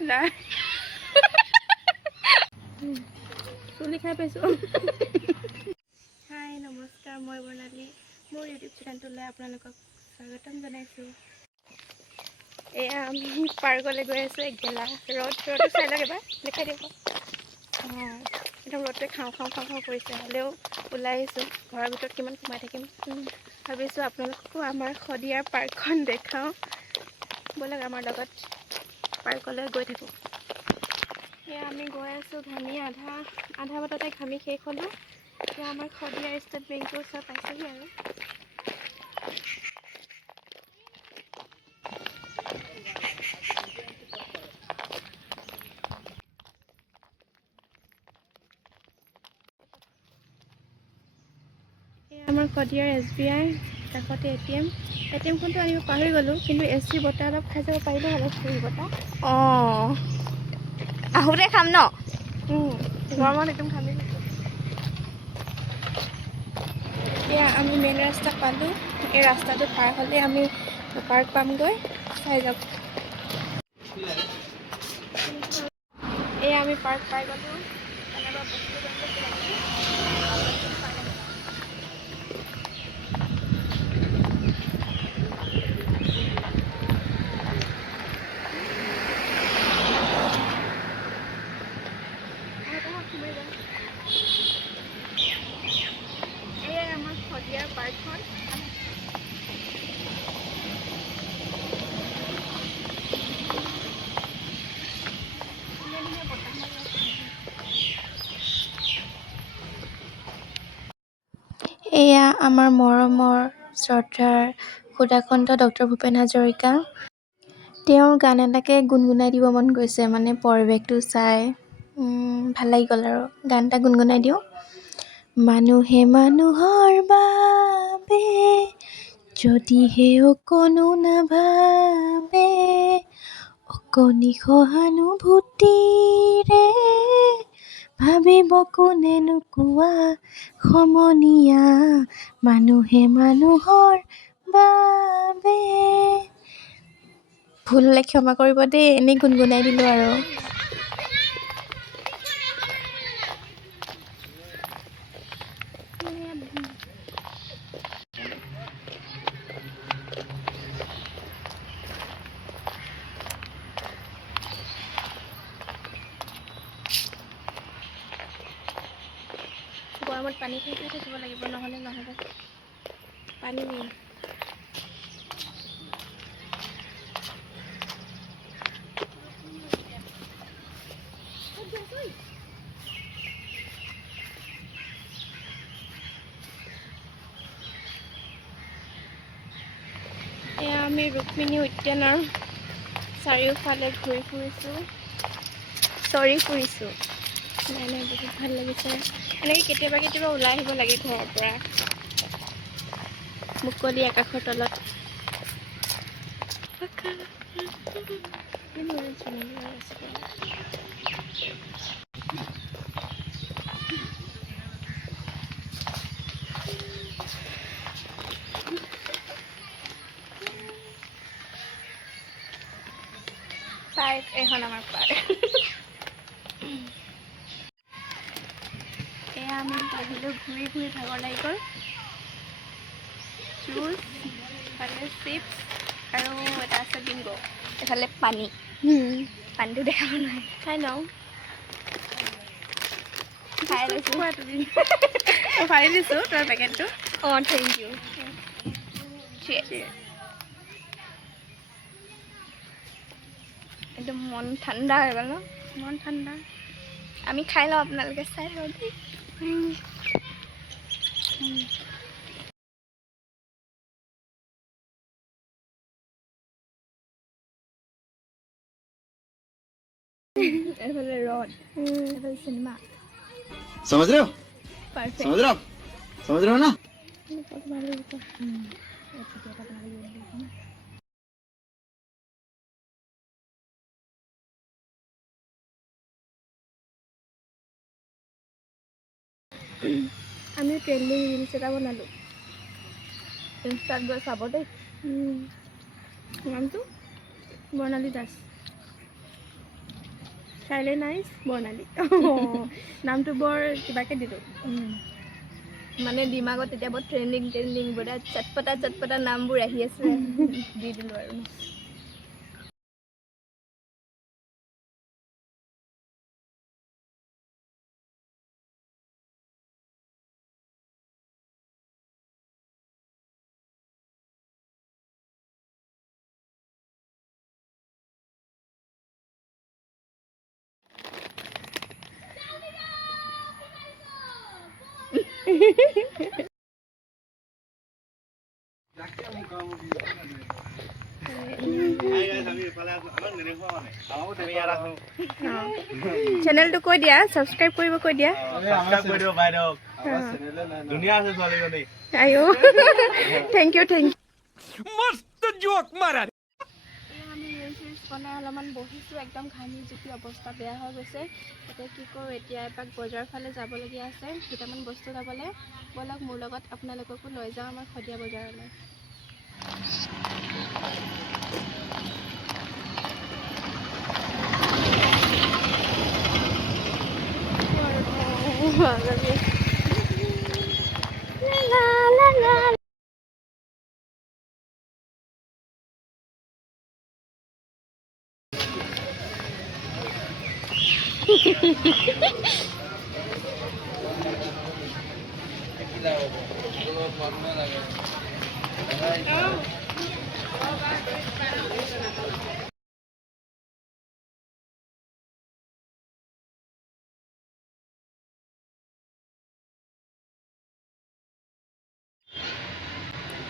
নাই চুলি খাই পাইছোঁ হাই নমস্কাৰ মই বৰ্ণালী মোৰ ইউটিউব চেনেলটোলৈ আপোনালোকক স্বাগতম জনাইছোঁ এয়া আমি পাৰ্কলৈ গৈ আছোঁ একগেলা ৰ'দটো চাই লওক এবাৰ দেখাই দিব একদম ৰ'দটোৱে খাওঁ কৰিছে হ'লেও ওলাই আহিছোঁ ঘৰৰ ভিতৰত কিমান সোমাই থাকিম ভাবিছোঁ আপোনালোককো আমাৰ শদিয়াৰ পাৰ্কখন দেখাওঁ ব'লক আমাৰ লগত পাৰ্কলৈ গৈ থাকোঁ এয়া আমি গৈ আছোঁ ঘামি আধা বাটতে ঘামি শেষ হ'লোঁ এতিয়া আমাৰ শদিয়াৰ ষ্টেট বেংকৰ ওচৰত পাইছেহি আৰু আমাৰ শদিয়াৰ SBI কাষতে ATMখনটো আনিব পাহৰি গ'লোঁ কিন্তু AC বতাহ অলপ খাই যাব পাৰিলোঁ অলপ ফুৰি বতাহ অঁ আহোঁতে খাম ন গৰমত একদম ঘামি গৈছোঁ এতিয়া আমি মেইন ৰাস্তা পালোঁ এই ৰাস্তাটো পাৰ হ'লে আমি পাৰ্ক পামগৈ চাই যাওক এয়া আমি পাৰ্ক পাই গ'লোঁ এয়াই আমাৰ শদিয়াৰ পাৰ্কখন এয়া আমাৰ মৰমৰ শ্ৰদ্ধাৰ সুধাকণ্ঠ ডক্টৰ ভূপেন হাজৰিকা তেওঁৰ গান এটাকে গুণগুণাই দিব মন গৈছে মানে পৰিৱেশটো চাই ভাল লাগি গ'ল আৰু গান এটা গুণগুণাই দিওঁ মানুহে মানুহৰ বাবে যদিহে অকণো নাভাবে অকণি সহানুভূতিৰে ভাবিব কোনেনো কোৱা সমনীয়া মানুহে মানুহৰ বাবে ভুল হ'লে ক্ষমা কৰিব দেই এনেই গুণগুণাই দিলোঁ আৰু গৰমত পানী খাই থাকিব লাগিব নহ'লে নহ'ব পানী মেইন এয়া আমি ৰুক্মিণী উদ্যানৰ চাৰিওফালে ঘূৰি ফুৰিছোঁ নাই বহুত ভাল লাগিছে এনেকৈ কেতিয়াবা ওলাই আহিব লাগে ঘৰৰ পৰা মুকলি আকাশৰ তলত পাৰ্ক এখন আমাৰ পাৰ্ক এয়া আমি আহিলোঁ ঘূৰি ভাগৰ লাগি গ'ল জুচ ইফালে চিপছ আৰু এটা আছে বিংগো এইফালে পানী পানীটো দেখাব নোৱাৰে খাই লওঁ খাই লৈছোঁ খোৱা তুমি মই ফালি দিছোঁ তোমাৰ পেকেটটো অঁ থেংক ইউ একদম মন ঠাণ্ডা হৈ গ'ল ন মন ঠাণ্ডা আমি খাই লওঁ আপোনালোকে চাই থাকক দেই এইফালে ৰ'দ এইফালে চিনেমা समझ रहे हो পাৰফেক্ট समझ रहे हो ना আমি ট্ৰেণ্ডিং ৰিলছ এটা বনালোঁ ইনষ্টাত গৈ চাব দেই নামটো বৰ্ণালী দাস চাইলে নাইচ বৰ্ণালী নামটো বৰ কিবাকৈ দিলোঁ মানে দিমাগত এতিয়া বহুত ট্ৰেণ্ডিং বোলে চটপটা নামবোৰ আহি আছে দি দিলোঁ আৰু চেনেলটো কৈ দিয়া ছাবস্ক্ৰাইব কৰিব কৈ দিয়া আইঅ থেংক ইউ मस्त जोक मारा আমি ৰিলচ বনাই অলপমান বহিছোঁ একদম ঘামি জুপি অৱস্থা বেয়া হৈ গৈছে এতিয়া কি কৰোঁ এতিয়া এপাক বজাৰৰ ফালে যাবলগীয়া আছে দুটামান বস্তু ল'বলৈ ব'লক মোৰ লগত আপোনালোককো লৈ যাওঁ আমাৰ শদিয়া বজাৰলৈ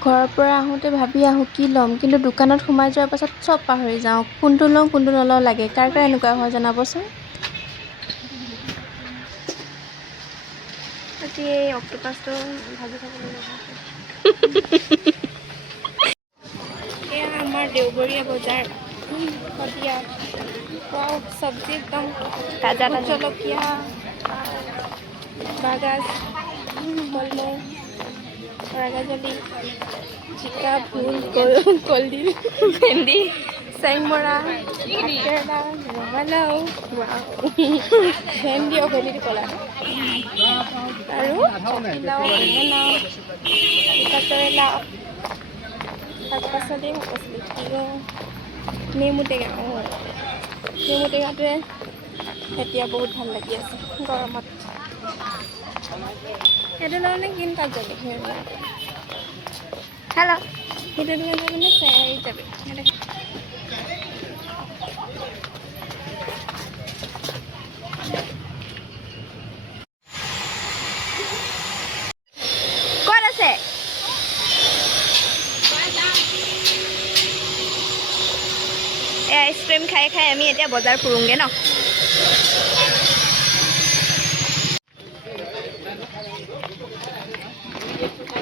ঘৰৰ পৰা আহোঁতে ভাবি আহোঁ কি ল'ম কিন্তু দোকানত সোমাই যোৱাৰ পাছত চব পাহৰি যাওঁ কোনটো লওঁ কোনটো নলওঁ লাগে কাৰ এনেকুৱা হয় জনাবচোন আজি এই অক্টোপাছটো ভাজি খাবলৈ লগা এয়া আমাৰ দেওবৰীয়া বজাৰ শদিয়া wow, চব্জি একদম তাজা জলকীয়া বাগাজ কলমৌ ৰঙাজলি জিকা ভোল কলডিল ভেন্দি চেংমৰা ভাতকেৰেলা ৰঙালাও ভেন্দি ভেন্দিটো ক'লা আৰু জাতিলাও বেঙেনা তিতা শাক পাচলি তিয়ঁহ নেমু টেঙা নেমু টেঙাটোৱে এতিয়া বহুত ভাল লাগি আছে গৰমত সেইটো লওঁনে কিন তাত যাবি হেল্ল' সেইটো দোকানত মানে হেৰি যাবি ক'ত আছে এই আইচক্ৰীম খাই আমি এতিয়া বজাৰ ফুৰোঁগৈ ন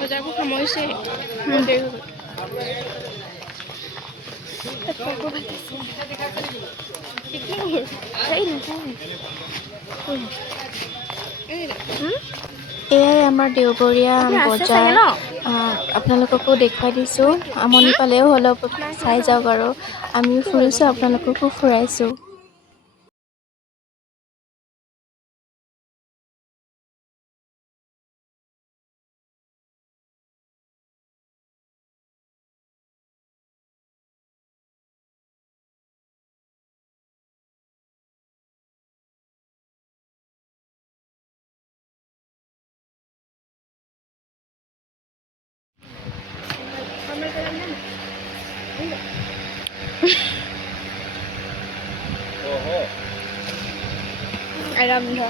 বজাৰবোৰ সামৰিছে দেৰি হৈ এয়াই আমাৰ দেওবৰীয়া বজাৰ আপোনালোককো দেখুৱাই দিছোঁ আমনি পালেও অলপ চাই যাওক আৰু আমিও ফুৰিছোঁ আপোনালোককো ফুৰাইছোঁ আৰম্ভ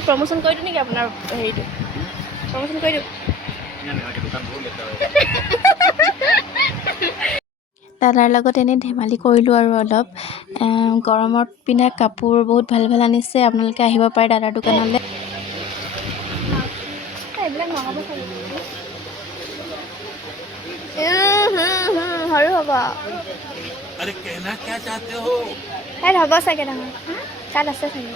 প্ৰমোশ্যন কৰি দিওঁ নেকি আপোনাৰ হেৰিটো প্ৰমোশ্যন কৰি দিওঁ দাদাৰ লগত এনেই ধেমালি কৰিলোঁ আৰু অলপ গৰমত পিন্ধা কাপোৰ বহুত ভাল ভাল আনিছে আপোনালোকে আহিব পাৰে দাদাৰ দোকানলৈ এইবিলাক নহ'ব সৰু হ'ব अरे कहना क्या चाहते हो সেই হ'ব চাগে ডাঙৰ তাত আছে চাগে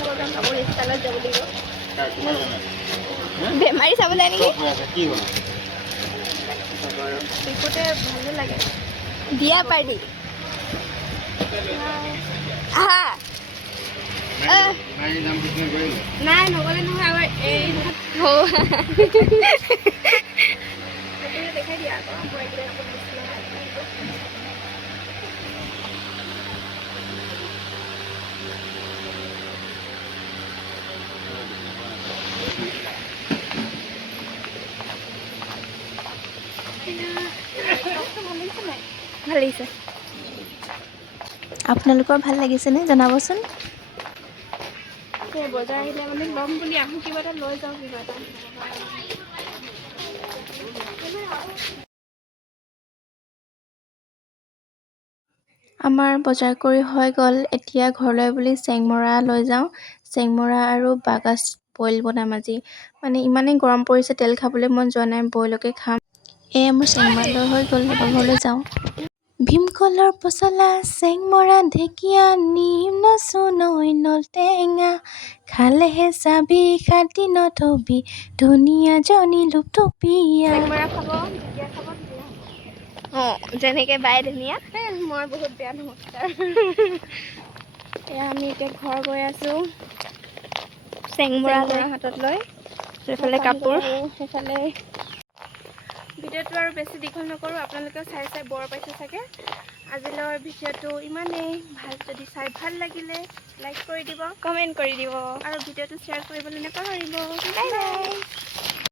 চাব যাম কাপোৰ ষ্টাইলত যাব লাগিব বেমাৰী চাবলৈ নেকি দেখোঁতে ভালো লাগে বিয়া পাৰ্টি আহা নাই নগ'লে নহয় আমাৰ এই দেখাই দিয়া আকৌ মই এইকেইটা কাপোৰ দিছিলোঁ ভাল লাগিছে আপোনালোকৰ ভাল লাগিছেনে জনাবচোন। সেই বজাৰ আহিলে মানে ল'ম বুলি আহোঁ কিবা এটা লৈ যাওঁ কিবা এটা আমাৰ বজাৰ কৰি হৈ গ'ল। এতিয়া ঘৰলৈ বুলি চেংমৰা লৈ যাওঁ। চেংমৰা আৰু বাঁহগাজ বইল বনাম আজি। মানে ইমানেই গৰম পৰিছে তেল খাবলৈ মন যোৱা নাই, বইলকে খাম। এয়া মোৰ চেংমৰা লৈ হৈ গ'ল, এবাৰ ঘৰলৈ যাওঁ। ভীমকলৰ পচলা, চেংমৰা, ঢেকীয়া, নিম নচু, নৈ নল টেঙা, খালেহে চাবি খাটি নথবি, ধুনীয়া জনী লুপথুপীয়া। চেংমৰা খাব ঢেকীয়া খাব ধুনীয়া অঁ যেনেকৈ বাই ধুনীয়া মই বহুত বেয়া নমস্কাৰ এয়া আমি এতিয়া ঘৰ গৈ আছোঁ চেংমৰা লৈ হাতত লৈ সেইফালে কাপোৰ আৰু সেইফালে ভিডিঅ'টো আৰু বেছি দীঘল নকৰোঁ আপোনালোকেও চাই বৰ পাইছে চাগে আজিলৈ ভিডিঅ'টো ইমানেই যদি চাই ভাল লাগিলে লাইক কৰি দিব কমেণ্ট কৰি দিব আৰু ভিডিঅ'টো শ্বেয়াৰ কৰিবলৈ নাপাহৰিব বাই বাই